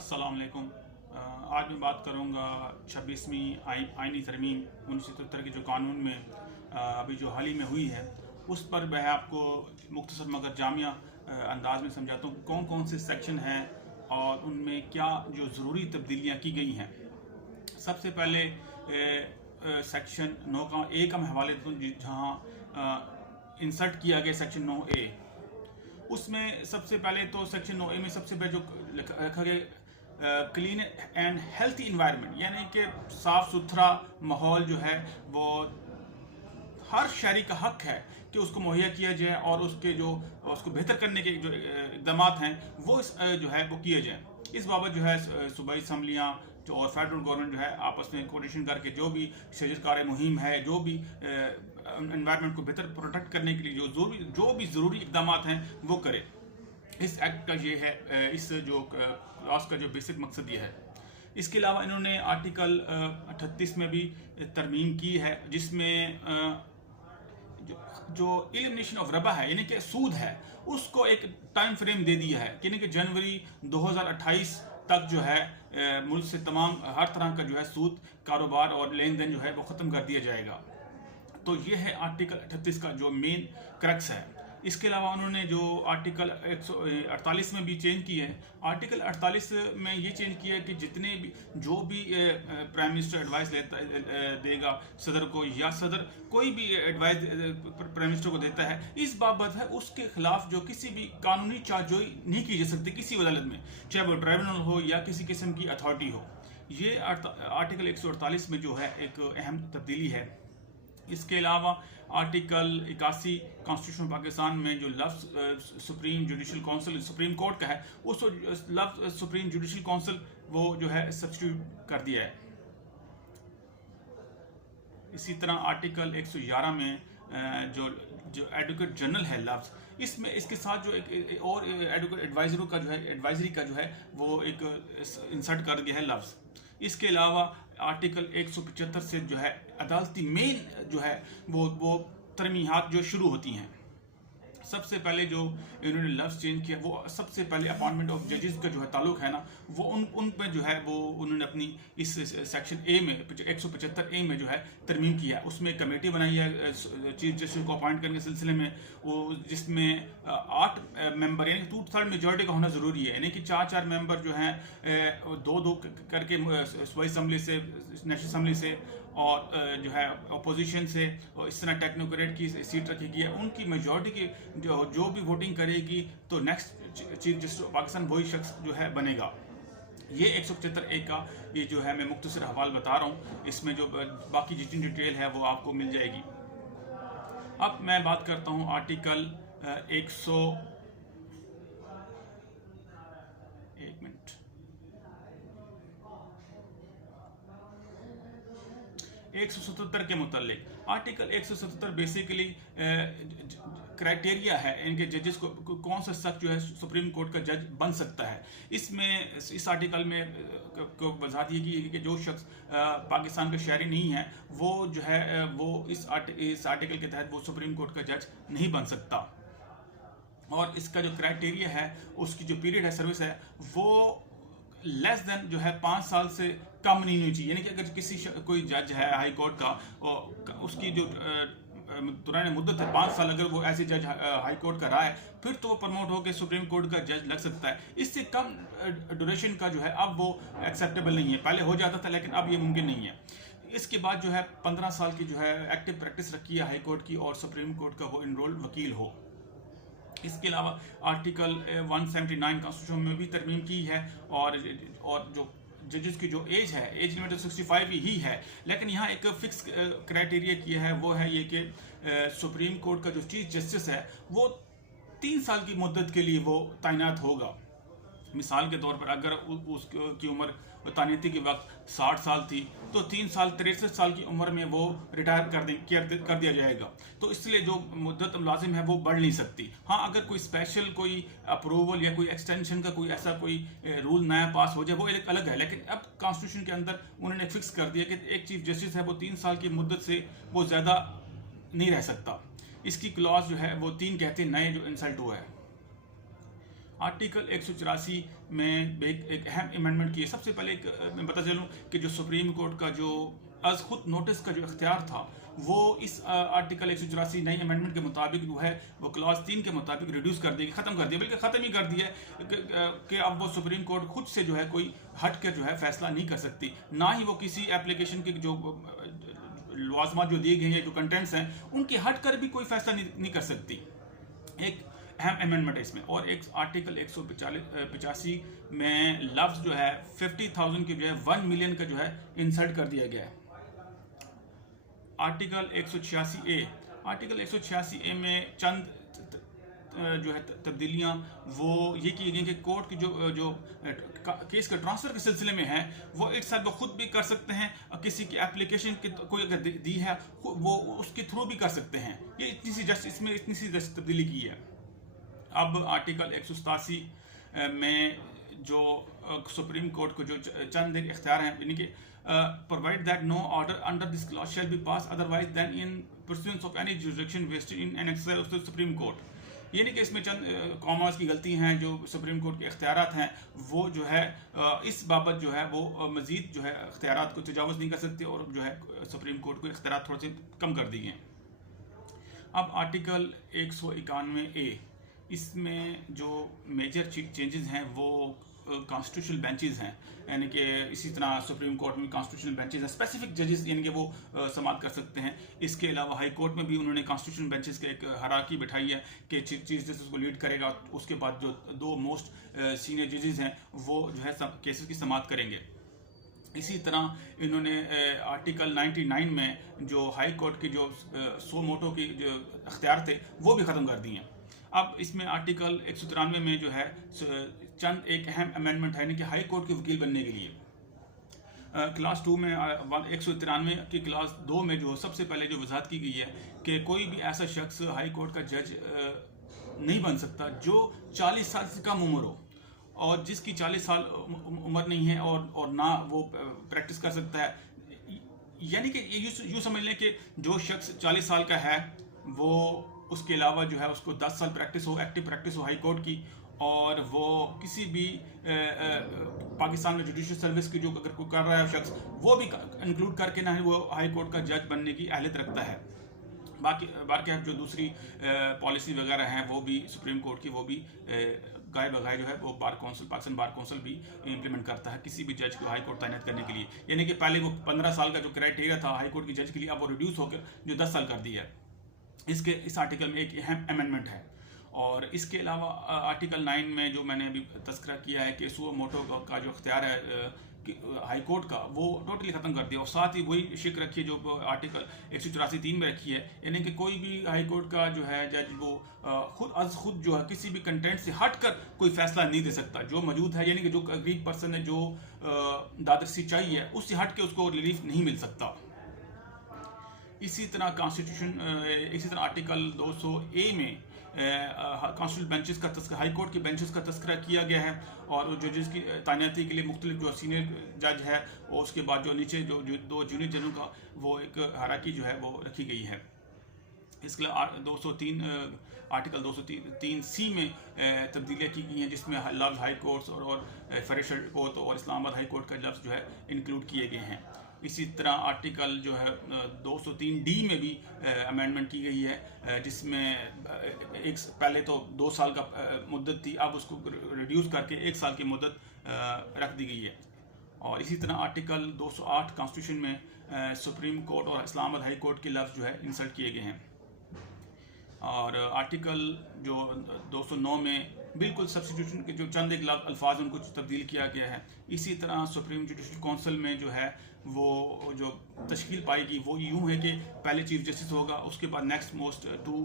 अस्सलाम वालेकुम। आज मैं बात करूँगा 26वीं आइनी तरमीम 1977 के जो कानून में अभी जो हाल ही में हुई है उस पर मैं आपको मुख्तसर मगर जामिया अंदाज में समझाता हूँ कौन कौन से सेक्शन हैं और उनमें क्या जो ज़रूरी तब्दीलियाँ की गई हैं। सबसे पहले सेक्शन 9 का ए का मैं हवाले देता हूँ जहाँ इंसर्ट किया गया सेक्शन 9A। उसमें सबसे पहले तो सेक्शन 9A में सबसे पहले जो रखा गया क्लीन एंड हेल्थी इन्वायरमेंट, यानी कि साफ़ सुथरा माहौल जो है वो हर शहरी का हक है कि उसको मुहैया किया जाए और उसको बेहतर करने के जो इक़दाम हैं वो जो है वो किए जाएँ। इस बाबत जो है सूबाई असम्बलियाँ जो और फेडरल गवर्नमेंट जो है आपस में कोऑर्डिनेशन करके जो भी शजरकार मुहिम है, जो भी एनवायरनमेंट को बेहतर प्रोटेक्ट करने के लिए जो भी ज़रूरी इक़दाम हैं वो करे। इस एक्ट का ये है, इस जो लॉस का जो बेसिक मकसद ये है। इसके अलावा इन्होंने आर्टिकल 38 में भी तरमीम की है जिसमें जो एलिमिनेशन ऑफ रबा है यानी कि सूद है उसको एक टाइम फ्रेम दे दिया है, यानी कि जनवरी 2028 तक जो है मुल्क से तमाम हर तरह का जो है सूद कारोबार और लेन देन जो है वो ख़त्म कर दिया जाएगा। तो ये है आर्टिकल 38 का जो मेन क्रक्स है। इसके अलावा उन्होंने जो आर्टिकल 148 में भी चेंज किया है, आर्टिकल 48 में ये चेंज किया है कि जितने भी जो भी प्राइम मिनिस्टर एडवाइस देगा सदर को या सदर कोई भी एडवाइस प्राइम मिनिस्टर को देता है इस बाबत है उसके खिलाफ जो किसी भी कानूनी चार्जोई नहीं की जा सकती किसी अदालत में, चाहे वो ट्राइब्यूनल हो या किसी किस्म की अथॉरिटी हो। ये आर्टिकल 148 में जो है एक अहम तब्दीली है। इसके अलावा आर्टिकल 81 कॉन्स्टिट्यूशन पाकिस्तान में जो लफ्ज़ supreme judicial council supreme court का है उस लफ्ज़ सुप्रीम जुडिशल काउंसिल वो जो है सब्स्टिट्यूट कर दिया है। इसी तरह आर्टिकल 111 में जो एडवोकेट जनरल है लफ्ज़ इसमें इसके साथ जो एक और एडवोकेट एडवाइजरी का जो है वो एक इंसर्ट कर दिया है लफ्ज़। इसके अलावा आर्टिकल 175 से जो है अदालती मेन जो है वो तरमीहात जो शुरू होती हैं। सबसे पहले जो इन्होंने लफ्ज़ चेंज किया वो सबसे पहले अपॉइंटमेंट ऑफ जजेस का जो है ताल्लुक है ना वो उन पर जो है वो उन्होंने अपनी इस सेक्शन ए में 175A में जो है तरमीम किया है। उसमें कमेटी बनाई है चीफ जस्टिस को अपॉइंट करने के सिलसिले में, वो जिसमें 8 मेंबर यानी 2/3 मेजॉरिटी का होना ज़रूरी है, यानी कि 4 मेंबर जो हैं 2-2 करके सूबाई असम्बली से, नेशनल असम्बली से और जो है अपोजिशन से और इस तरह टेक्नोक्रेट की सीट रखी गई है। उनकी मेजॉरिटी की जो भी वोटिंग करेगी तो नेक्स्ट चीफ जस्टिस पाकिस्तान वही शख्स जो है बनेगा। ये 175A का ये जो है मैं मुख्तसर हवाल बता रहा हूँ, इसमें जो बाकी जितनी डिटेल है वो आपको मिल जाएगी। अब मैं बात करता हूँ आर्टिकल 177 के मुतालिक। आर्टिकल 177 बेसिकली क्राइटेरिया है इनके जजेस को कौन सा शख्स जो है सुप्रीम कोर्ट का जज बन सकता है। इसमें इस आर्टिकल में को वजाहत ये की है कि जो शख्स पाकिस्तान का शहरी नहीं है वो जो है वो इस आर्टिकल के तहत वो सुप्रीम कोर्ट का जज नहीं बन सकता। और इसका जो क्राइटेरिया है उसकी जो पीरियड है सर्विस है वो लेस देन जो है 5 साल से कम नहीं होनी चाहिए। यानी कि अगर किसी कोई जज है हाई कोर्ट का और उसकी जो पुरानी मुद्दत है 5 साल, अगर वो ऐसे जज हाई कोर्ट का रहा है फिर तो वो प्रमोट होकर सुप्रीम कोर्ट का जज लग सकता है। इससे कम ड्यूरेशन का जो है अब वो एक्सेप्टेबल नहीं है, पहले हो जाता था लेकिन अब ये मुमकिन नहीं है। इसके बाद जो है 15 साल की जो है एक्टिव प्रैक्टिस रखी है हाई कोर्ट की और सुप्रीम कोर्ट का वो इनरोल वकील हो। इसके अलावा आर्टिकल 179 कॉन्स्टिट्यूशन में भी तरमीम की है और जो जजेस की जो एज लिमिट 65 ही है, लेकिन यहाँ एक फिक्स क्राइटेरिया किया है, वो है ये कि सुप्रीम कोर्ट का जो चीफ जस्टिस है वो 3 साल की मुद्दत के लिए वो तैनात होगा। मिसाल के तौर पर अगर उसकी उम्र तानीती के वक्त 60 साल थी तो 3 साल 63 साल की उम्र में वो रिटायर कर दिया जाएगा। तो इसलिए जो मुद्दत मुलाजिम है वो बढ़ नहीं सकती। हाँ, अगर कोई स्पेशल कोई अप्रूवल या कोई एक्सटेंशन का कोई ऐसा कोई रूल नया पास हो जाए वो एक अलग है, लेकिन अब कॉन्स्टिट्यूशन के अंदर उन्होंने फिक्स कर दिया कि एक चीफ जस्टिस है वो 3 साल की मुद्दत से वो ज़्यादा नहीं रह सकता। इसकी क्लॉज जो है वो 3 कहते हैं नए जो इंसल्ट हुआ है। आर्टिकल 184 में एक अहम अमेंडमेंट की है। सबसे पहले मैं बता चलूँ कि जो सुप्रीम कोर्ट का जो अज खुद नोटिस का जो इख्तियार था वो इस आर्टिकल 184 नई अमेंडमेंट के मुताबिक जो है वो क्लॉज 3 के मुताबिक रिड्यूस कर दिया, ख़त्म कर दिया, बल्कि ख़त्म ही कर दिया कि अब वो सुप्रीम कोर्ट खुद से जो है कोई हट कर जो है फैसला नहीं कर सकती, ना ही वो किसी एप्लीकेशन के जो लवाजमात जो दिए गए हैं, जो कंटेंट्स हैं, उनके हट कर भी कोई फैसला नहीं कर सकती। एक अहम अमेंडमेंट है इसमें। और एक आर्टिकल 185 में लफ्ज़ जो है 50,000 की जो है 1 मिलियन का जो है इंसर्ट कर दिया गया है। आर्टिकल 186A में चंद जो है तब्दीलियाँ वो ये की गई कि कोर्ट की जो केस के ट्रांसफ़र के सिलसिले में है वो इट्स वो खुद भी कर सकते हैं, किसी की एप्लीकेशन कोई अगर दी है वो उसके थ्रू भी कर सकते हैं। ये इसमें इतनी सी तब्दीली की है। अब आर्टिकल 187 में जो सुप्रीम कोर्ट को जो चंद एक इख्तियार हैं, यानी कि provide that no order under this clause shall be pass otherwise than in pursuance of any jurisdiction vested in an exercise of the Supreme Court. यानी कि इसमें चंद कॉमर्स की गलती हैं, जो सुप्रीम कोर्ट के इख्तियारात हैं वो जो है इस बाबत जो है वो मज़ीद जो है इख्तियारात को तजावुज़ नहीं कर सकते और जो है सुप्रीम कोर्ट को इख्तियारात थोड़े से कम कर दिए हैं। अब आर्टिकल 191A, इसमें जो मेजर चेंजेस हैं वो कॉन्स्टिट्यूशनल बेंचेस हैं, यानी कि इसी तरह सुप्रीम कोर्ट में कॉन्स्टिट्यूशनल बेंचेस हैं, स्पेसिफिक जजेस यानी कि वो समाअत कर सकते हैं। इसके अलावा हाई कोर्ट में भी उन्होंने कॉन्स्टिट्यूशनल बेंचेस के एक हायरार्की बिठाई है कि चीफ जस्टिस को लीड करेगा, उसके बाद जो 2 मोस्ट सीनियर जजेस हैं वो जो है केसेस की समाअत करेंगे। इसी तरह इन्होंने आर्टिकल 99 में जो हाई कोर्ट के जो सो मोटो की जो अख्तियार थे वो भी ख़त्म कर दिए हैं। अब इसमें आर्टिकल 193 में जो है चंद एक अहम अमेंडमेंट है, यानी कि हाई कोर्ट के वकील बनने के लिए क्लास 2 में 193 की क्लास 2 में जो सबसे पहले जो वजाहत की गई है कि कोई भी ऐसा शख्स हाई कोर्ट का जज नहीं बन सकता जो 40 साल से कम उम्र हो और जिसकी 40 साल उम्र नहीं है और ना वो प्रैक्टिस कर सकता है। यानी कि यूँ समझ लें कि जो शख्स 40 साल का है वो उसके अलावा जो है उसको 10 साल प्रैक्टिस हो, एक्टिव प्रैक्टिस हो हाई कोर्ट की, और वो किसी भी पाकिस्तान में जुडिशल सर्विस की जो अगर कोई कर रहा है शख्स वो भी इंक्लूड करके ना ही वो हाई कोर्ट का जज बनने की अहलियत रखता है। बाकी जो दूसरी पॉलिसी वगैरह हैं वो भी सुप्रीम कोर्ट की वो भी गाय बगाए जो है वो पाकिस्तान बार कौंसिल भी इम्प्लीमेंट करता है किसी भी जज को हाई कोर्ट तैनात करने के लिए। यानी कि पहले वो 15 साल का जो क्राइटेरिया था हाई कोर्ट की जज के लिए, अब वो रिड्यूस होकर जो 10 साल कर दिया है। इस आर्टिकल में एक अहम अमेंडमेंट है। और इसके अलावा आर्टिकल 9 में जो मैंने अभी तस्करा किया है कि सुओ मोटो का जो अख्तियार है हाई कोर्ट का, वो टोटली ख़त्म कर दिया। और साथ ही वही शिक रखी है जो आर्टिकल 184(3) में रखी है, यानी कि कोई भी हाई कोर्ट का जो है जज वो खुद जो है किसी भी कंटेंट से हट कर कोई फैसला नहीं दे सकता जो मौजूद है। यानी कि जो अग्रीड पर्सन है जो दादरसी चाहिए उससे हट के उसको रिलीफ नहीं मिल सकता। इसी तरह आर्टिकल 200A में कॉन्स्टिट्यूशनल बेंचेस का तस्करा, हाई कोर्ट के बेंचेस का तस्करा किया गया है और जजेस की तैनाती के लिए मुख्तलिफ जो सीनियर जज है और उसके बाद जो नीचे जो 2 जूनियर जजों का वो एक हायरार्की जो है वो रखी गई है। इसके लिए आर्टिकल 203C में तब्दीलियाँ की गई हैं जिसमें लफ्ज़ हाई कोर्ट्स और फरेशर कोर्ट और इस्लामाबाद हाई कोर्ट का लफ्ज़ जो है इंक्लूड किए गए हैं। इसी तरह आर्टिकल जो है 203D में भी अमेंडमेंट की गई है जिसमें पहले तो 2 साल का मुद्दत थी, अब उसको रिड्यूस करके 1 साल की मुद्दत रख दी गई है। और इसी तरह आर्टिकल 208 कॉन्स्टिट्यूशन में सुप्रीम कोर्ट और इस्लामाबाद हाई कोर्ट के लफ्ज़ जो है इंसर्ट किए गए हैं। और आर्टिकल जो 209 में बिल्कुल सब्स्टिट्यूशन के जो चंद एक अल्फाज उनको तब्दील किया गया है। इसी तरह सुप्रीम जुडिशल काउंसिल में जो है वो जो तश्कील पाएगी वो यूँ है कि पहले चीफ जस्टिस होगा, उसके बाद नेक्स्ट मोस्ट 2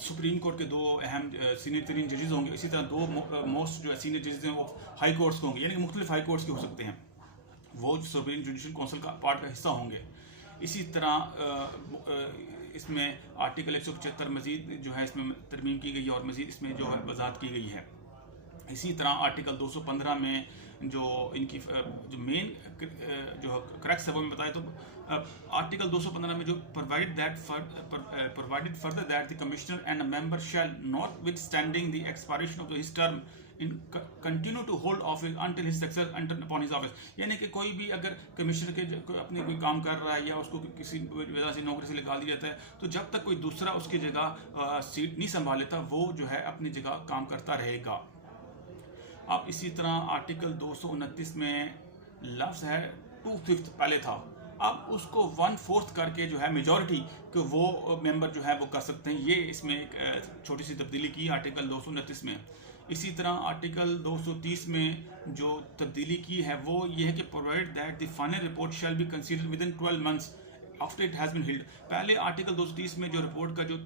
सुप्रीम कोर्ट के 2 अहम सीनियर तरीन जजेस होंगे। इसी तरह 2 मोस्ट जो सीनियर जजेस हैं वो हाई कोर्ट्स के होंगे, यानी कि मुख्तलिफ हाई कोर्ट्स के हो सकते हैं, वो सुप्रीम जुडिशल काउंसिल का पार्ट का हिस्सा होंगे। इसी तरह इसमें आर्टिकल 175 मजीद जो है इसमें तरमीम की गई है और मजीद इसमें जो है वजाहत की गई है। इसी तरह आर्टिकल 215 में जो इनकी जो मेन जो क्रैक्स है वो मैं बताया तो आर्टिकल 215 में जो provided further that the commissioner and a member shall notwithstanding the expiration of his term in continue to hold office until his success enter upon his office, यानी कि कोई भी अगर कमिश्नर के अपने कोई काम कर रहा है या उसको किसी वजह से नौकरी से निकाल दिया जाता है, तो जब तक कोई दूसरा उसकी जगह सीट नहीं संभाल लेता वो जो है अपनी जगह काम करता रहेगा। अब इसी तरह आर्टिकल 229 में लफ्ज़ है 2/5 पहले था, अब उसको 1/4 करके जो है मेजॉरिटी कि वो मेंबर जो है वो कर सकते हैं। ये इसमें एक छोटी सी तब्दीली की आर्टिकल 229 में। इसी तरह आर्टिकल 230 में जो तब्दीली की है वो ये है कि provide that the final report shall be considered within 12 months after it has been held. पहले आर्टिकल 230 में जो रिपोर्ट का जो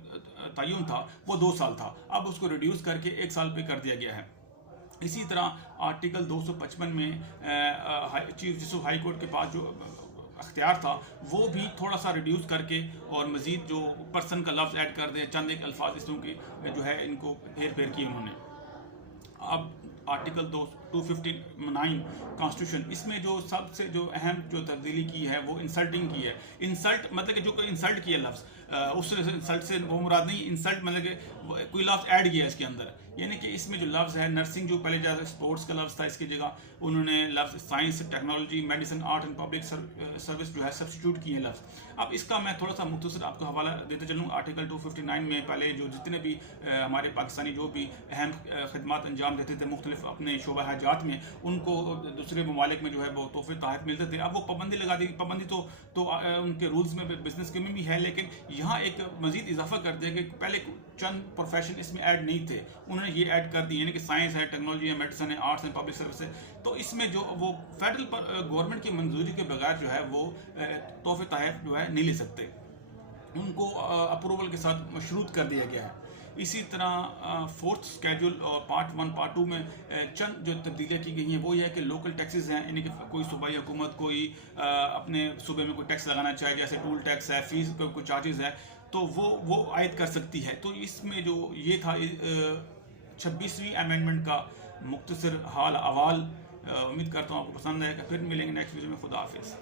तयन था वो 2 साल था, अब उसको रिड्यूस करके 1 साल पे कर दिया गया है। इसी तरह आर्टिकल 255 में चीफ जस्टिस हाई कोर्ट के पास जो अख्तियार था वो भी थोड़ा सा रिड्यूस करके और मज़ीद जो पर्सन का लफ्ज़ ऐड कर दे, चंद एक अल्फाज इसमें की जो है इनको हेर फेर किए उन्होंने। अब आर्टिकल 259 कॉन्स्टिट्यूशन, इसमें जो सबसे जो अहम जो तब्दीली की है वो इंसल्टिंग की है। इंसल्ट मतलब कि जो कोई इंसल्ट किया लफ्ज़, उस इंसल्ट से वो मुराद नहीं, इंसल्ट मतलब कि कोई लफ्ज़ ऐड किया इसके अंदर, यानी कि इसमें जो लफ्ज़ है नर्सिंग जो पहले ज़्यादा स्पोर्ट्स का लफ्ज़ था, इसकी जगह उन्होंने लफ्ज़ science, technology, medicine, art and public service जो है सब्स्टिट्यूट किए हैं लफ्ज़। अब इसका मैं थोड़ा सा मुख्तसर आपको हवाला देते चलूँ। आर्टिकल 259 में पहले जो जितने भी हमारे पाकिस्तानी जो भी अहम खदमात अंजाम देते थे मुख्तलिफ अपने शोबा हजात में, उनको दूसरे ममालिक में जो है वो तोहफे तहत मिलते थे। अब वो पाबंदी लगा दी, पाबंदी तो उनके रूल्स में बिजनेस के में भी है, लेकिन यहाँ एक मज़ीद इजाफा कर दिया कि पहले चंद प्रोफेशन इसमें ऐड नहीं थे, उन्होंने ये ऐड कर दिए, यानी कि साइंस है, टेक्नोलॉजी है, मेडिसिन है, आर्ट्स एंड पब्लिक सर्विस है। तो इसमें जो वो फेडरल गवर्नमेंट की मंजूरी के बगैर जो है वो तोहफे तहत जो है नहीं ले सकते, उनको अप्रूवल के साथ मशरूत कर दिया गया है। इसी तरह फोर्थ स्केड्यूल और पार्ट 1 पार्ट 2 में चंद जो तब्दीलियाँ की गई हैं वो ये है कि लोकल टैक्सेस हैं, यानी कि कोई सूबाई हुकूमत कोई अपने सूबे में कोई टैक्स लगाना चाहे, जैसे टूल टैक्स है, फीस का कोई चार्जेस है, तो वो आयद कर सकती है। तो इसमें जो ये था 26वीं अमेंडमेंट का मुख्तसर हाल अवाल। उम्मीद करता हूँ आपको पसंद आएगा। फिर मिलेंगे नेक्स्ट वीडियो में। खुदा हाफिज़।